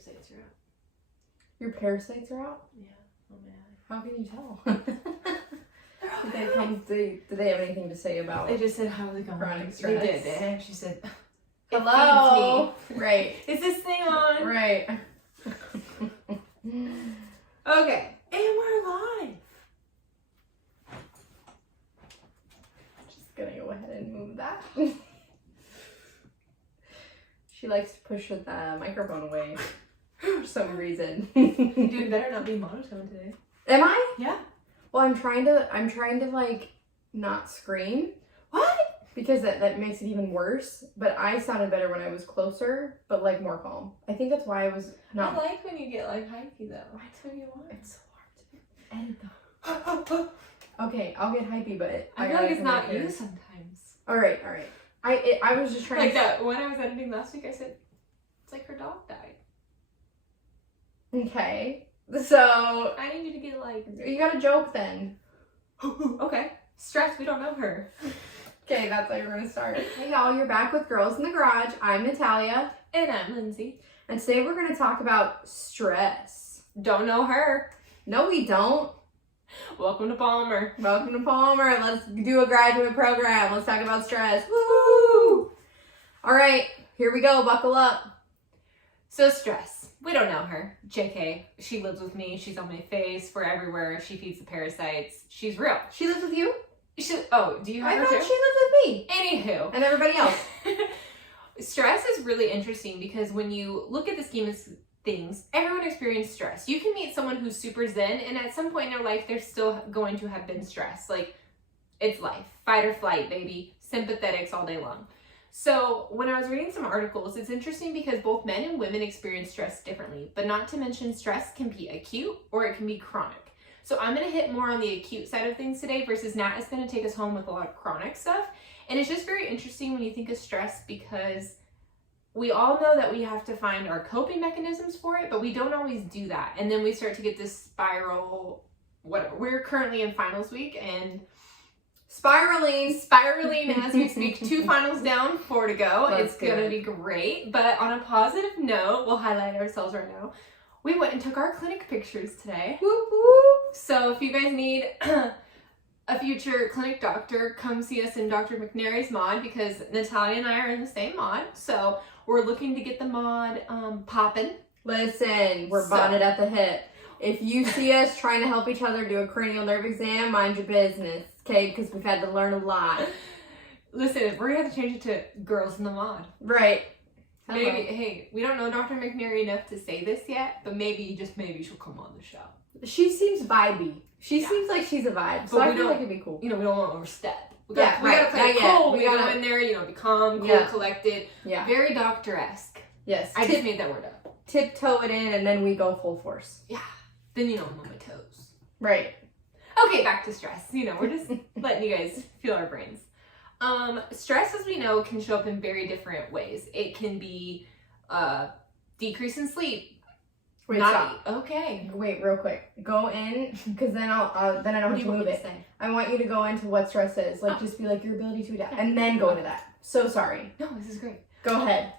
parasites are out. Your parasites are out? Yeah. Oh man. How can you tell? Did they have anything to say about They just said, how's it going? chronic stress? They did. They actually said, hello. It feeds me. Right. Is this thing on? Right. Okay. And we're live. Just gonna go ahead and move that. She likes to push the microphone away for some reason. Dude, better not be monotone today. Am I? Yeah. Well, I'm trying to like not scream. What? Because that makes it even worse. But I sounded better when I was closer, but like more calm. I think that's why I was not. I like when you get like hypey though. That's what you want. It's so hard to edit though. Okay, I'll get hypey, but I feel like it's not you sometimes. All right. I was just trying like to that when I was editing last week. I said it's like her dog died. Okay. So I need you to get like you got a joke then. okay. Stress. We don't know her. Okay, that's how you're gonna start. Hey y'all, you're back with Girls in the Garage. I'm Natalia. And I'm Lindsay. And today we're gonna talk about stress. Don't know her. No, we don't. Welcome to Palmer. Welcome to Palmer. Let's do a graduate program. Let's talk about stress. Woo! All right, here we go. Buckle up. So stress. We don't know her. JK. She lives with me. She's on my face. We're everywhere. She feeds the parasites. She's real. She lives with you? Do you have her I too? thought she lived with me. Anywho. And everybody else. Stress is really interesting because when you look at the scheme of things, everyone experiences stress. You can meet someone who's super zen, and at some point in their life, they're still going to have been stressed. Like, it's life. Fight or flight, baby. Sympathetics all day long. So when I was reading some articles, it's interesting because both men and women experience stress differently, but not to mention stress can be acute or it can be chronic. So I'm going to hit more on the acute side of things today versus Nat is going to take us home with a lot of chronic stuff. And it's just very interesting when you think of stress because we all know that we have to find our coping mechanisms for it, but we don't always do that. And then we start to get this spiral, whatever. We're currently in finals week and spiraling as we speak. 2 finals down, 4 to go. It's going to be great. But on a positive note, we'll highlight ourselves right now. We went and took our clinic pictures today. Whoop, whoop. So if you guys need a future clinic doctor, come see us in Dr. McNary's mod because Natalia and I are in the same mod. So we're looking to get the mod popping. Listen, we're bonded at the hip. If you see us trying to help each other do a cranial nerve exam, mind your business, okay? Because we've had to learn a lot. Listen, we're going to have to change it to Girls in the Mod. Right. Maybe, hey, we don't know Dr. McNary enough to say this yet, but maybe, just maybe, she'll come on the show. She seems vibey. She seems like she's a vibe, so I feel like it'd be cool. You know, we don't want to overstep. We gotta play it cool. We gotta go in there, you know, be calm, cool, collected. Yeah. Very doctor-esque. Yes. I just made that word up. Tiptoe it in, and then we go full force. Yeah. Then, you know, I'm on my toes. Right. Okay, back to stress. You know, we're just letting you guys feel our brains. Stress, as we know, can show up in very different ways. It can be decrease in sleep. Wait, stop. Okay. Wait, real quick. Go in, because then I don't have to move it. I want you to go into what stress is. Like, just be like your ability to adapt, and then go into that. So sorry. No, this is great. Go ahead.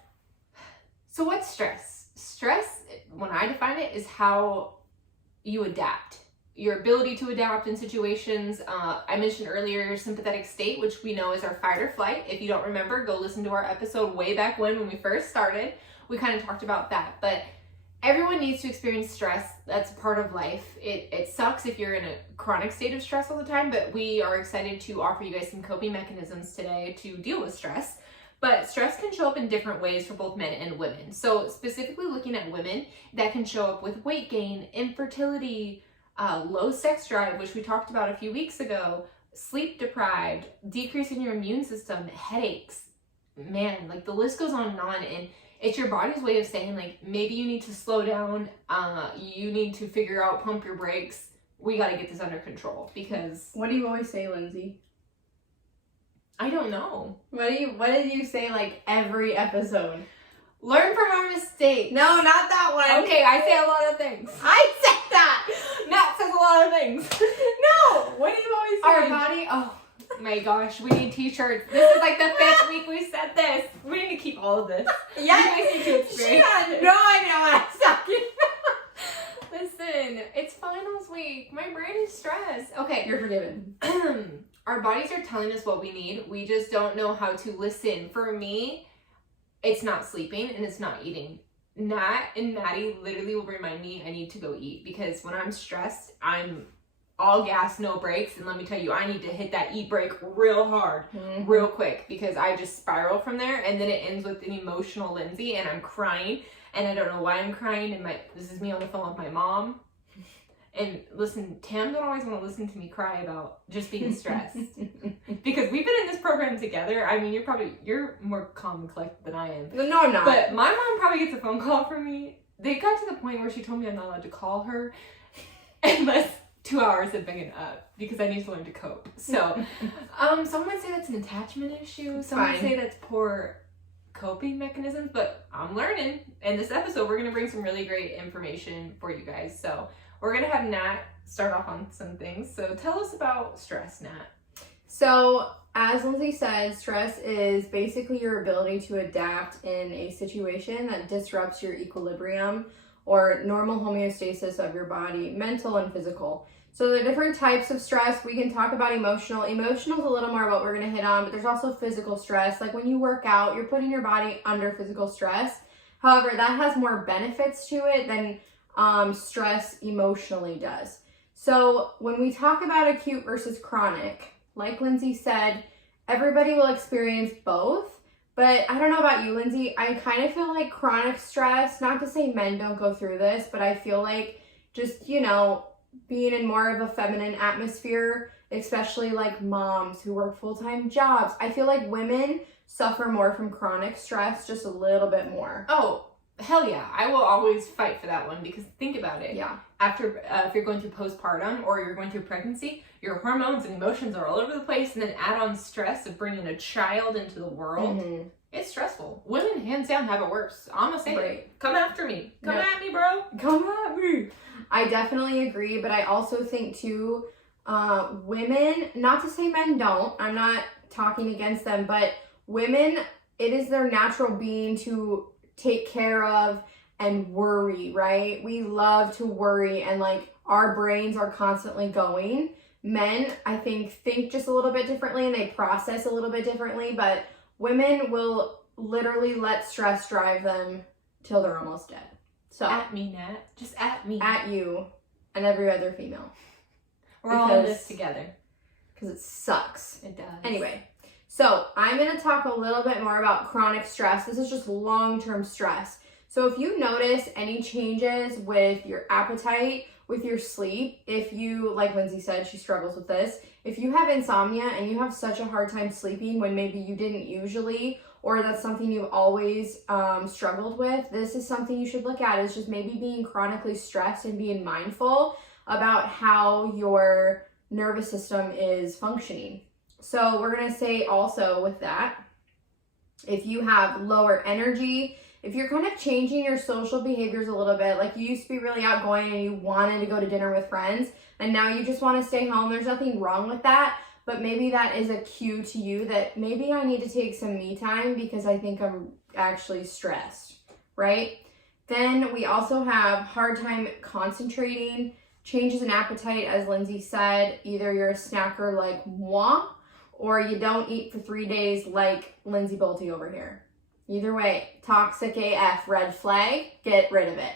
So what's stress? Stress, when I define it, is how you adapt. Your ability to adapt in situations. I mentioned earlier your sympathetic state, which we know is our fight or flight. If you don't remember, go listen to our episode way back when we first started. We kind of talked about that. But everyone needs to experience stress. That's part of life. It sucks if you're in a chronic state of stress all the time, but we are excited to offer you guys some coping mechanisms today to deal with stress. But stress can show up in different ways for both men and women. So specifically looking at women, that can show up with weight gain, infertility, low sex drive, which we talked about a few weeks ago, sleep deprived, decrease in your immune system, headaches. Man, like the list goes on, and it's your body's way of saying like, maybe you need to slow down, you need to figure out, pump your brakes. We got to get this under control because... What do you always say, Lindsay? I don't know. What did you say like every episode? Learn from our mistakes. No, not that one. Okay, I say a lot of things. I said that. Nat says a lot of things. No. What do you always say? Our body. Oh my gosh, we need t-shirts. This is like the 5th week we said this. We need to keep all of this. Yeah. You guys need to experience. No, I know. Stop. Yes. Okay. You're forgiven. Our bodies are telling us what we need. We just don't know how to listen. For me, it's not sleeping and it's not eating. Nat and Maddie literally will remind me I need to go eat, because when I'm stressed, I'm all gas, no brakes. And let me tell you, I need to hit that eat break real hard, real quick, because I just spiral from there. And then it ends with an emotional Lindsay and I'm crying and I don't know why I'm crying. And this is me on the phone with my mom. And listen, Tam don't always want to listen to me cry about just being stressed. Because we've been in this program together. I mean, you're more calm and collected than I am. No, I'm not. But my mom probably gets a phone call from me. They got to the point where she told me I'm not allowed to call her unless 2 hours have been up, because I need to learn to cope. So, some might say that's an attachment issue. Some might say that's poor coping mechanisms, but I'm learning. In this episode, we're going to bring some really great information for you guys. So, we're going to have Nat start off on some things. So tell us about stress, Nat. So as Lindsay said, stress is basically your ability to adapt in a situation that disrupts your equilibrium or normal homeostasis of your body, mental and physical. So there are different types of stress. We can talk about emotional. Emotional is a little more what we're going to hit on, but there's also physical stress. Like when you work out, you're putting your body under physical stress. However, that has more benefits to it than stress emotionally does. So when we talk about acute versus chronic, like Lindsay said, everybody will experience both. But I don't know about you, Lindsay, I kind of feel like chronic stress, not to say men don't go through this, but I feel like just, being in more of a feminine atmosphere, especially like moms who work full-time jobs, I feel like women suffer more from chronic stress just a little bit more. Oh, hell yeah. I will always fight for that one, because think about it. Yeah. After, if you're going through postpartum or you're going through pregnancy, your hormones and emotions are all over the place, and then add on stress of bringing a child into the world. It's stressful. Women, hands down, have it worse. I'm gonna say it. Come after me. Come at me, bro. Come at me. I definitely agree, but I also think too, women, not to say men don't, I'm not talking against them, but women, it is their natural being to take care of and worry, right? We love to worry, and like our brains are constantly going. Men, I think just a little bit differently, and they process a little bit differently, but women will literally let stress drive them till they're almost dead. So at me, Nat. Just at me. At you and every other female. We're all in this together. Because it sucks. It does. Anyway, so I'm going to talk a little bit more about chronic stress. This is just long-term stress. So if you notice any changes with your appetite, with your sleep, if you, like Lindsay said, she struggles with this. If you have insomnia and you have such a hard time sleeping when maybe you didn't usually, or that's something you've always struggled with, this is something you should look at. It's just maybe being chronically stressed and being mindful about how your nervous system is functioning. So we're going to say also with that, if you have lower energy, if you're kind of changing your social behaviors a little bit, like you used to be really outgoing and you wanted to go to dinner with friends, and now you just want to stay home, there's nothing wrong with that, but maybe that is a cue to you that maybe I need to take some me time because I think I'm actually stressed, right? Then we also have hard time concentrating, changes in appetite, as Lindsay said, either you're a snacker like moi, or you don't eat for 3 days like Lindsay Bolte over here. Either way, toxic AF, red flag, get rid of it.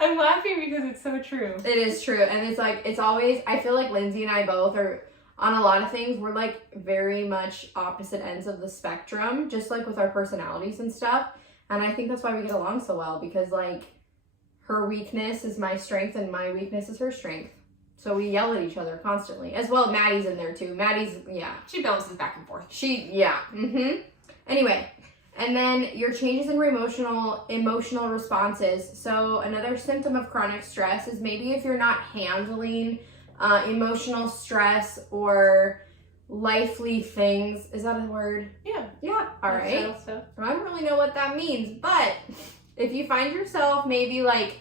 I'm laughing because it's so true. It is true. And it's like, it's always, I feel like Lindsay and I both are on a lot of things. We're like very much opposite ends of the spectrum, just like with our personalities and stuff. And I think that's why we get along so well, because like her weakness is my strength and my weakness is her strength. So we yell at each other constantly. As well, Maddie's in there too. Maddie's, yeah. She bounces back and forth. Anyway, and then your changes in emotional responses. So another symptom of chronic stress is maybe if you're not handling emotional stress or lively things. Is that a word? Yeah. Yeah. All right. I don't really know what that means, but if you find yourself maybe like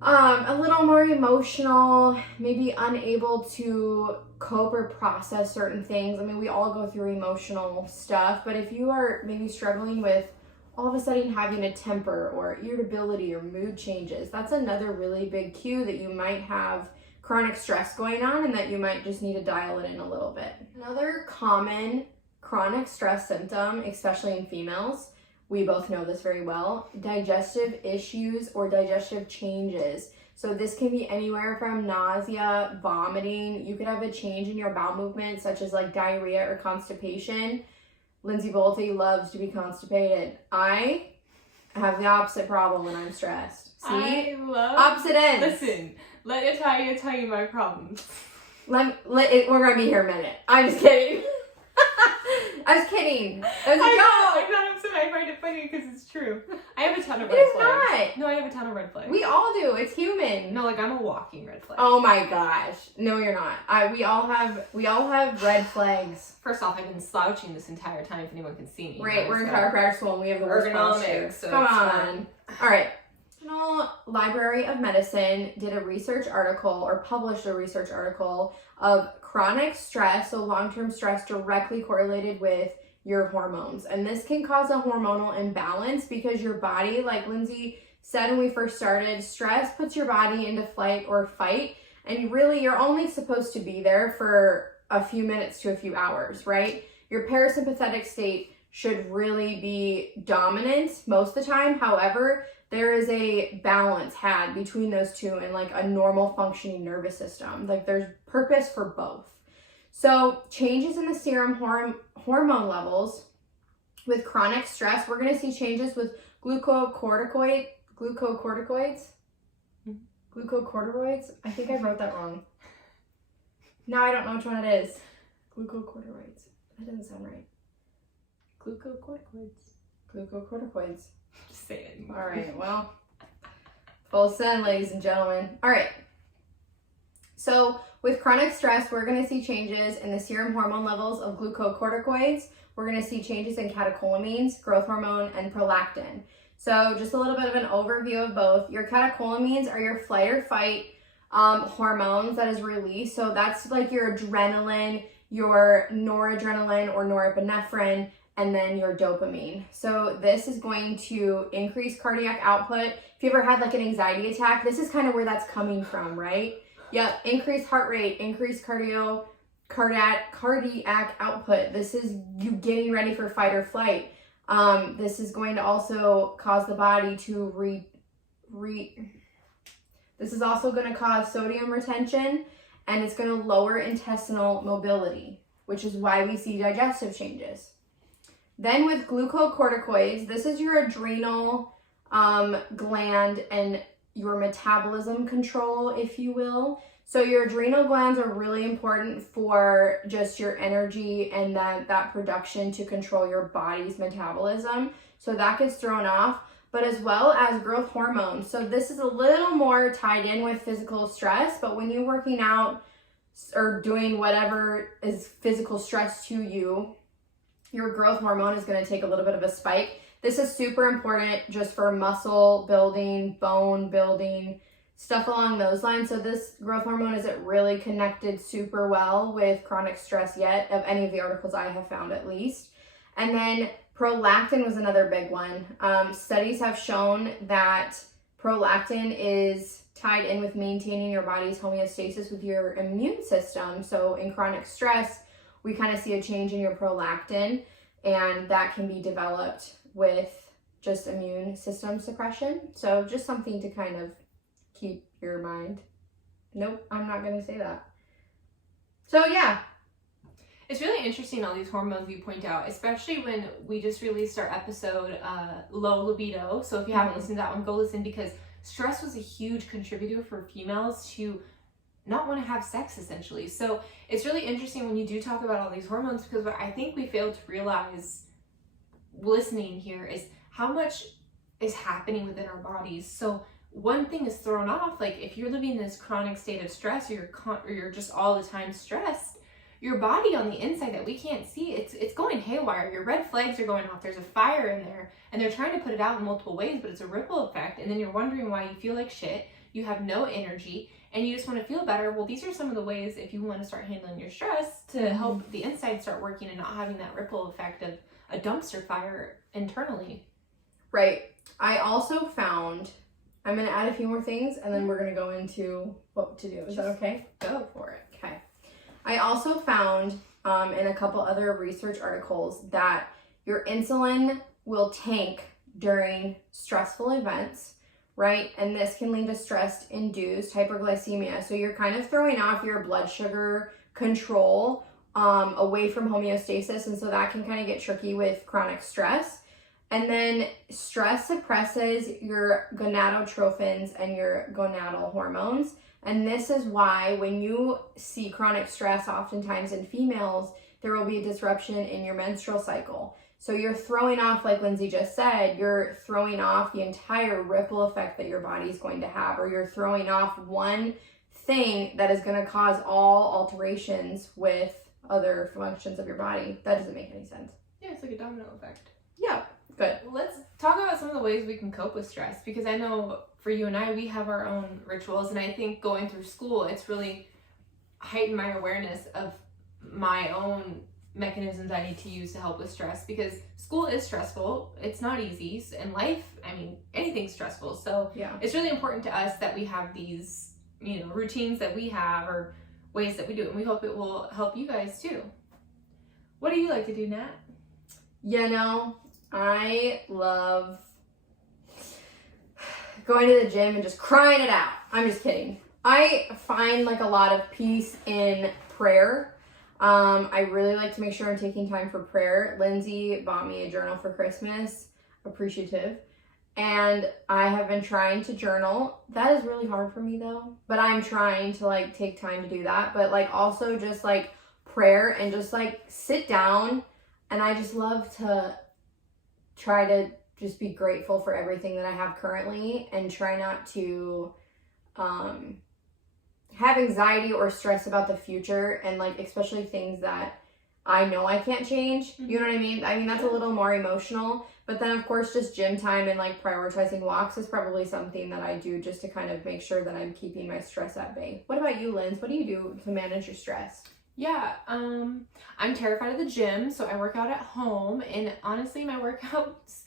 a little more emotional, maybe unable to cope or process certain things. I mean, we all go through emotional stuff, but if you are maybe struggling with all of a sudden having a temper or irritability or mood changes. That's another really big cue that you might have chronic stress going on and that you might just need to dial it in a little bit. Another common chronic stress symptom, especially in females, we both know this very well, digestive issues or digestive changes. So this can be anywhere from nausea, vomiting. You could have a change in your bowel movement, such as like diarrhea or constipation. Lindsay Bolte loves to be constipated. I have the opposite problem when I'm stressed. See? I love opposite ends. Listen, let Natalia tell you my problems. We're gonna be here a minute. I'm just kidding. I was kidding. It was a joke. I find it funny because it's true. I have a ton of It red is flags. not. No, I have a ton of red flags. We all do. It's human. No, like I'm a walking red flag. Oh my gosh. No, you're not. We all have red flags. First off, I've been slouching this entire time if anyone can see me. Right, we're in chiropractic school and we have the worst posture. So Come on. All right. National Library of Medicine did a research article or published a research article of chronic stress, so long-term stress directly correlated with your hormones. And this can cause a hormonal imbalance because your body, like Lindsay said when we first started, stress puts your body into flight or fight. And really, you're only supposed to be there for a few minutes to a few hours, right? Your parasympathetic state should really be dominant most of the time. However, there is a balance had between those two in like a normal functioning nervous system. Like there's purpose for both. So changes in the serum hormone levels with chronic stress, we're going to see changes with glucocorticoids. I think I wrote that wrong. Now I don't know which one it is. Glucocorticoids. That doesn't sound right. Glucocorticoids. Just say it. All right, well, full send, ladies and gentlemen. All right. So with chronic stress, we're going to see changes in the serum hormone levels of glucocorticoids. We're going to see changes in catecholamines, growth hormone, and prolactin. So just a little bit of an overview of both. Your catecholamines are your flight or fight hormones that is released. So that's like your adrenaline, your noradrenaline or norepinephrine, and then your dopamine. So this is going to increase cardiac output. If you ever had like an anxiety attack, this is kind of where that's coming from, right? Yep, increased heart rate, increased cardiac output. This is you getting ready for fight or flight. This is going to also cause the body to this is also going to cause sodium retention, and it's going to lower intestinal mobility, which is why we see digestive changes. Then with glucocorticoids, this is your adrenal gland and your metabolism control, if you will. So your adrenal glands are really important for just your energy and that production to control your body's metabolism. So that gets thrown off, but as well as growth hormone. So this is a little more tied in with physical stress, but when you're working out or doing whatever is physical stress to you, your growth hormone is going to take a little bit of a spike. This is super important just for muscle building, bone building, stuff along those lines. So this growth hormone isn't really connected super well with chronic stress yet, of any of the articles I have found at least. And then prolactin was another big one. Studies have shown that prolactin is tied in with maintaining your body's homeostasis with your immune system. So in chronic stress, we kind of see a change in your prolactin, and that can be developed with just immune system suppression. So just something to kind of keep your mind. Nope, I'm not going to say that. So yeah. It's really interesting, all these hormones you point out, especially when we just released our episode, Low Libido. So if you haven't listened to that one, go listen, because stress was a huge contributor for females to not want to have sex, essentially. So it's really interesting when you do talk about all these hormones, because what I think we fail to realize listening here is how much is happening within our bodies. So one thing is thrown off, like if you're living in this chronic state of stress, or you're just all the time stressed, your body on the inside that we can't see, it's going haywire. Your red flags are going off. There's a fire in there, and they're trying to put it out in multiple ways, but it's a ripple effect. And then you're wondering why you feel like shit. You have no energy, and you just want to feel better. Well, these are some of the ways, if you want to start handling your stress, to help the inside start working and not having that ripple effect of a dumpster fire internally. Right. I also found, I'm going to add a few more things and then we're going to go into what to do. Is that okay? Go for it. Okay. I also found in a couple other research articles that your insulin will tank during stressful events, right? And this can lead to stress-induced hyperglycemia. So you're kind of throwing off your blood sugar control away from homeostasis. And so that can kind of get tricky with chronic stress. And then stress suppresses your gonadotropins and your gonadal hormones. And this is why when you see chronic stress, oftentimes in females, there will be a disruption in your menstrual cycle. So you're throwing off, like Lindsay just said, you're throwing off the entire ripple effect that your body's going to have, or you're throwing off one thing that is going to cause all alterations with other functions of your body. That doesn't make any sense. Yeah, it's like a domino effect. Yeah, good. Let's talk about some of the ways we can cope with stress, because I know for you and I, we have our own rituals, and I think going through school, it's really heightened my awareness of my own mechanisms I need to use to help with stress, because school is stressful. It's not easy, and life, I mean, anything's stressful. So Yeah. it's really important to us that we have these, you know, routines that we have or ways that we do it, and we hope it will help you guys too. What do you like to do, Nat? You know, I love going to the gym and just crying it out. I'm just kidding. I find like a lot of peace in prayer. I really like to make sure I'm taking time for prayer. Lindsay bought me a journal for Christmas, appreciative. And I have been trying to journal. That is really hard for me though, but I'm trying to like take time to do that. But like also just like prayer and just like sit down. And I just love to try to just be grateful for everything that I have currently and try not to have anxiety or stress about the future, and like especially things that I know I can't change. You know what I mean? I mean, that's a little more emotional. But then of course just gym time and like prioritizing walks is probably something that I do just to kind of make sure that I'm keeping my stress at bay. What about you, Linz? What do you do to manage your stress? Yeah, I'm terrified of the gym, so I work out at home, and honestly, my workouts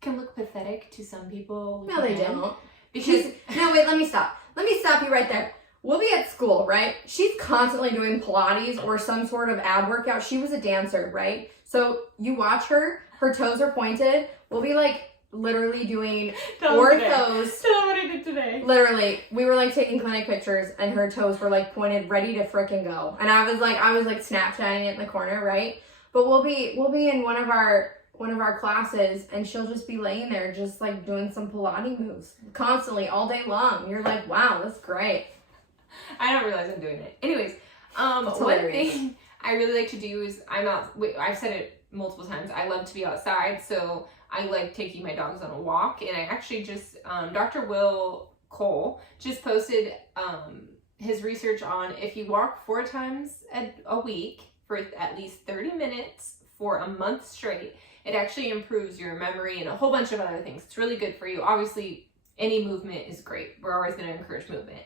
can look pathetic to some people. No, they don't. Because no, wait, let me stop. Let me stop you right there. We'll be at school, right? She's constantly doing Pilates or some sort of ab workout. She was a dancer, right? So you watch her toes are pointed. We'll be like literally doing orthos. Tell them what I did today. Literally, we were like taking clinic pictures and her toes were like pointed, ready to frickin' go. And I was like Snapchatting it in the corner, right? But we'll be in one of our classes and she'll just be laying there just like doing some Pilates moves constantly all day long. You're like, wow, that's great. I don't realize I'm doing it. Anyways, one thing I really like to do is I've said it multiple times. I love to be outside, so I like taking my dogs on a walk. And I actually just, Dr. Will Cole just posted his research on if you walk 4 times a week for at least 30 minutes for a month straight, it actually improves your memory and a whole bunch of other things. It's really good for you. Obviously, any movement is great. We're always going to encourage movement.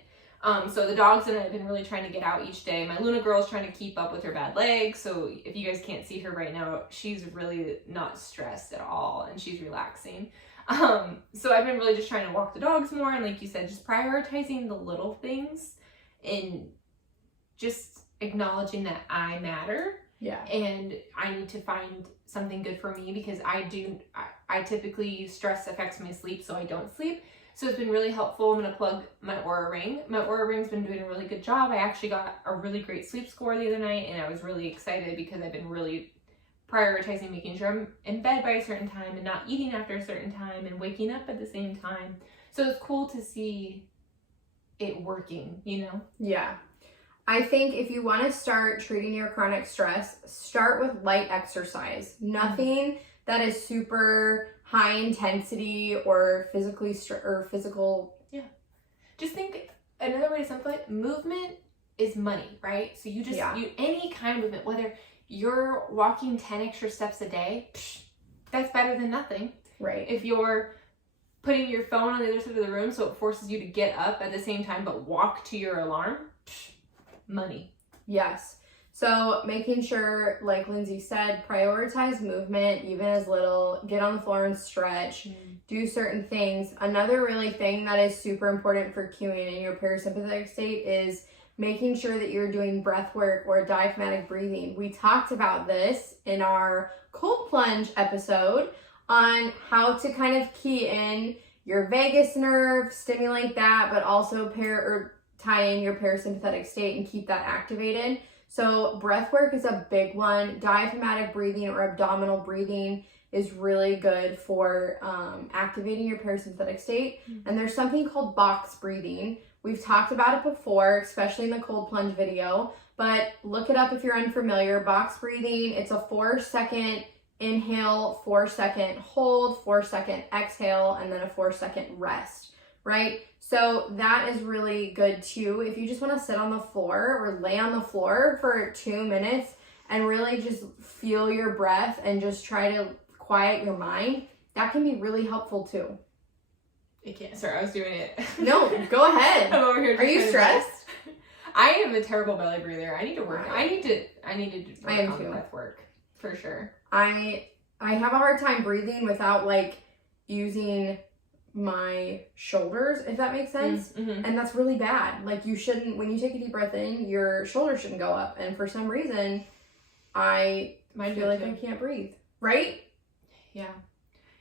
So the dogs and I have been really trying to get out each day. My Luna girl's trying to keep up with her bad leg. So if you guys can't see her right now, she's really not stressed at all and she's relaxing. So I've been really just trying to walk the dogs more. And like you said, just prioritizing the little things and just acknowledging that I matter. Yeah. And I need to find something good for me, because I typically stress affects my sleep, so I don't sleep. So it's been really helpful. I'm going to plug my Aura Ring. My Aura Ring's been doing a really good job. I actually got a really great sleep score the other night, and I was really excited because I've been really prioritizing making sure I'm in bed by a certain time and not eating after a certain time and waking up at the same time. So it's cool to see it working, you know? Yeah. I think if you want to start treating your chronic stress, start with light exercise. Nothing that is super high intensity or physical. Yeah. Just think, another way to simplify it, movement is money, right? So you just, any kind of movement, whether you're walking 10 extra steps a day, that's better than nothing. Right. If you're putting your phone on the other side of the room so it forces you to get up at the same time but walk to your alarm, money. Yes. So making sure, like Lindsay said, prioritize movement, even as little, get on the floor and stretch, do certain things. Another really thing that is super important for cueing in your parasympathetic state is making sure that you're doing breath work or diaphragmatic breathing. We talked about this in our cold plunge episode on how to kind of key in your vagus nerve, stimulate that, but also tie in your parasympathetic state and keep that activated. So breath work is a big one. Diaphragmatic breathing or abdominal breathing is really good for activating your parasympathetic state. And there's something called box breathing. We've talked about it before, especially in the cold plunge video, but look it up if you're unfamiliar. Box breathing, it's a 4-second inhale, 4-second hold, 4-second exhale, and then a 4-second rest, right? So that is really good too. If you just want to sit on the floor or lay on the floor for 2 minutes and really just feel your breath and just try to quiet your mind, that can be really helpful too. I can't. Sorry, I was doing it. No, go ahead. I'm over here. Are you stressed? I am a terrible belly breather. I need to work. I need to work on breath work for sure. I have a hard time breathing without like using my shoulders, if that makes sense. And that's really bad. Like you shouldn't, when you take a deep breath in, your shoulders shouldn't go up. And for some reason, I feel like I can't breathe. Right? Yeah.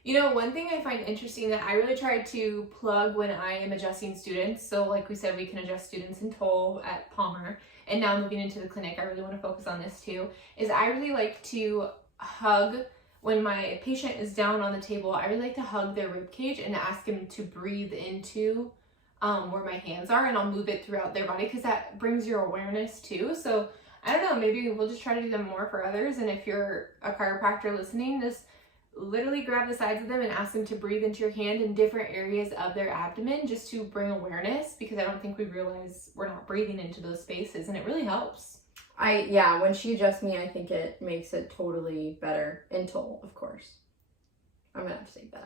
You know, one thing I find interesting that I really try to plug when I am adjusting students. So like we said, we can adjust students in Toll at Palmer. And now moving into the clinic, I really want to focus on this too, is I really like to hug. When my patient is down on the table, I really like to hug their rib cage and ask them to breathe into where my hands are, and I'll move it throughout their body because that brings your awareness too. So I don't know, maybe we'll just try to do them more for others. And if you're a chiropractor listening, just literally grab the sides of them and ask them to breathe into your hand in different areas of their abdomen just to bring awareness, because I don't think we realize we're not breathing into those spaces, and it really helps. When she adjusts me, I think it makes it totally better. In Toll, of course. I'm gonna have to take that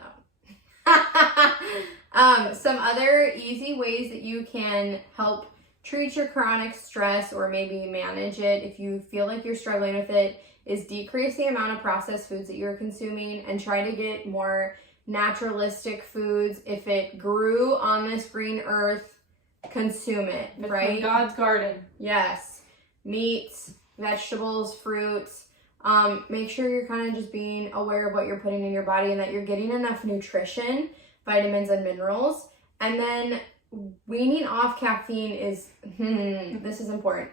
out. Some other easy ways that you can help treat your chronic stress or maybe manage it if you feel like you're struggling with it is decrease the amount of processed foods that you're consuming and try to get more naturalistic foods. If it grew on this green earth, consume it, right? From God's garden. Yes. Meats, vegetables, fruits. Make sure you're kind of just being aware of what you're putting in your body and that you're getting enough nutrition, vitamins and minerals. And then weaning off caffeine is, this is important.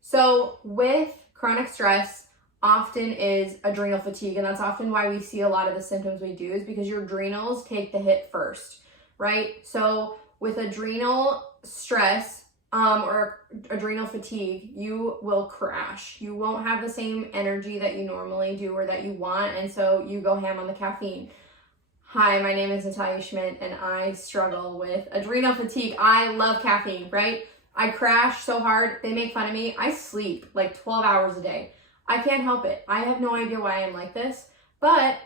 So with chronic stress, often is adrenal fatigue. And that's often why we see a lot of the symptoms we do is because your adrenals take the hit first, right? So with adrenal stress, or adrenal fatigue, you will crash. You won't have the same energy that you normally do or that you want, and so you go ham on the caffeine. Hi, my name is Natalia Schmidt, and I struggle with adrenal fatigue. I love caffeine, right? I crash so hard, they make fun of me. I sleep like 12 hours a day. I can't help it. I have no idea why I'm like this, but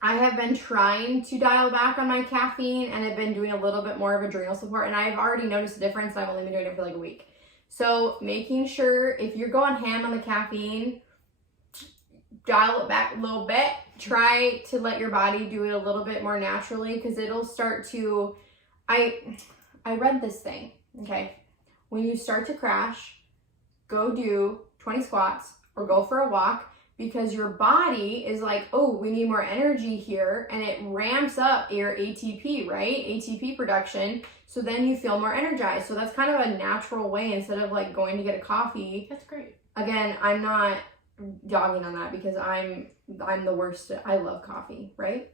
I have been trying to dial back on my caffeine and I've been doing a little bit more of adrenal support, and I've already noticed a difference. I've only been doing it for like a week. So making sure if you're going ham on the caffeine, dial it back a little bit. Try to let your body do it a little bit more naturally, because it'll start to, I read this thing, okay? When you start to crash, go do 20 squats or go for a walk, because your body is like, oh, we need more energy here, and it ramps up your ATP, right? ATP production, so then you feel more energized. So that's kind of a natural way instead of like going to get a coffee. That's great. Again, I'm not dogging on that because I'm the worst. I love coffee, right?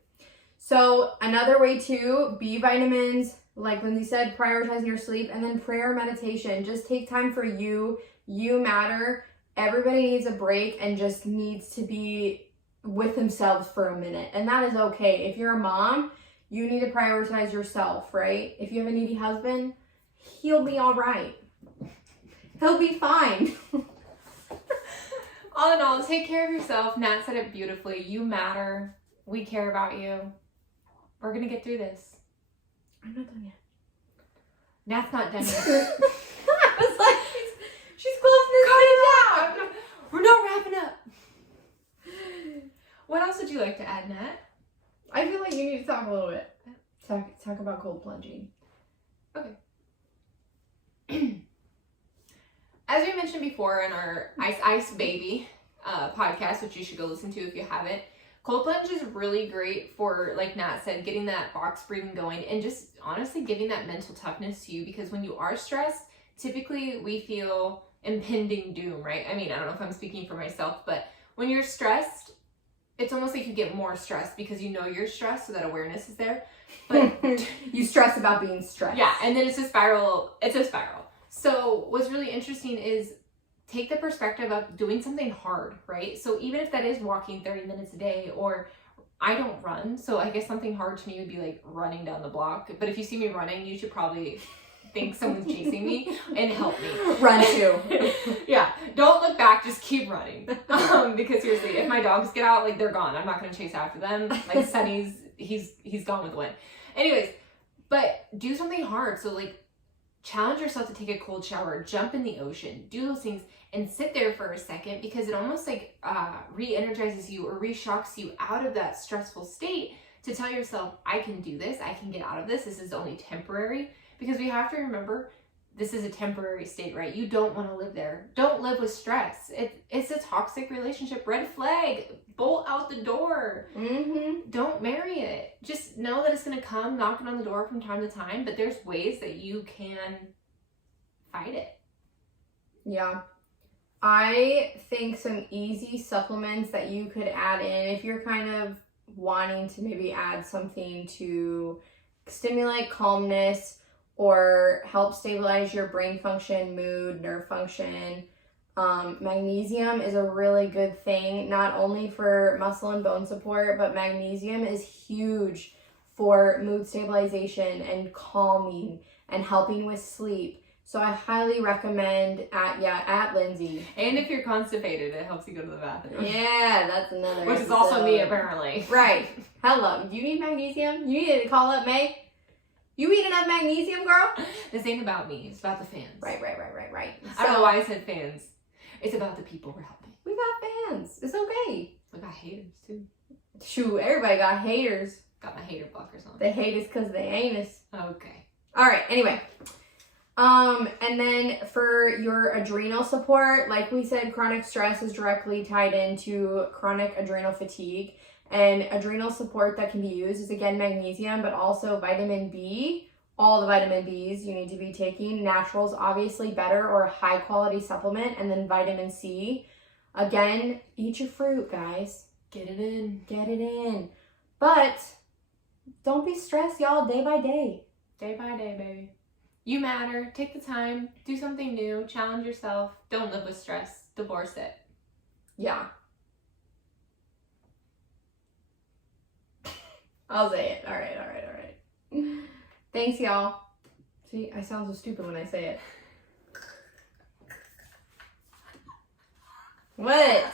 So another way too, B vitamins, like Lindsay said, prioritizing your sleep, and then prayer, meditation. Just take time for you. You matter. Everybody needs a break and just needs to be with themselves for a minute. And that is okay. If you're a mom, you need to prioritize yourself, right? If you have a needy husband, he'll be all right. He'll be fine. All in all, take care of yourself. Nat said it beautifully. You matter. We care about you. We're going to get through this. I'm not done yet. Nat's not done yet. I was like, She's closing this bitch out. We're not wrapping up. What else would you like to add, Nat? I feel like you need to talk a little bit. Talk about cold plunging. Okay. As we mentioned before in our Ice Baby podcast, which you should go listen to if you haven't, cold plunge is really great for, like Nat said, getting that box breathing going and just honestly giving that mental toughness to you, because when you are stressed, typically we feel impending doom, right? I mean, I don't know if I'm speaking for myself, but when you're stressed, it's almost like you get more stressed because you know you're stressed, so that awareness is there. But you stress about being stressed. Yeah, and then it's a spiral. So what's really interesting is take the perspective of doing something hard, right? So even if that is walking 30 minutes a day, or I don't run, so I guess something hard to me would be like running down the block. But if you see me running, you should probably think someone's chasing me and help me. Run too. Yeah, don't look back, just keep running. Because seriously, if my dogs get out, like, they're gone. I'm not gonna chase after them. Like Sunny's, he's gone with the wind. Anyways, but do something hard. So like, challenge yourself to take a cold shower, jump in the ocean, do those things, and sit there for a second, because it almost like re-energizes you or re-shocks you out of that stressful state to tell yourself, I can do this, I can get out of this, this is only temporary. Because we have to remember, this is a temporary state, right? You don't want to live there. Don't live with stress. It's a toxic relationship. Red flag. Bolt out the door. Mm-hmm. Don't marry it. Just know that it's going to come knocking on the door from time to time, but there's ways that you can fight it. Yeah. I think some easy supplements that you could add in if you're kind of wanting to maybe add something to stimulate calmness or help stabilize your brain function, mood, nerve function. Magnesium is a really good thing, not only for muscle and bone support, but magnesium is huge for mood stabilization and calming and helping with sleep. So I highly recommend at Lindsay. And if you're constipated, it helps you go to the bathroom. Yeah, that's another. Which is also me, apparently. Right. Hello. You need magnesium? You need to call up May. You eat enough magnesium, girl? This ain't about me. It's about the fans. Right. I don't know why I said fans. It's about the people we're helping. We got fans. It's okay. We got haters, too. Shoot, everybody got haters. Got my hater blockers on. They hate us because they ain't us. Okay. All right, anyway. And then for your adrenal support, like we said, chronic stress is directly tied into chronic adrenal fatigue. And adrenal support that can be used is, again, magnesium, but also vitamin B. All the vitamin Bs you need to be taking. Natural's obviously better, or a high quality supplement. And then vitamin C. Again, eat your fruit, guys. Get it in. Get it in. But don't be stressed, y'all, day by day. Day by day, baby. You matter. Take the time. Do something new. Challenge yourself. Don't live with stress. Divorce it. Yeah. I'll say it. All right. Thanks, y'all. See, I sound so stupid when I say it. What?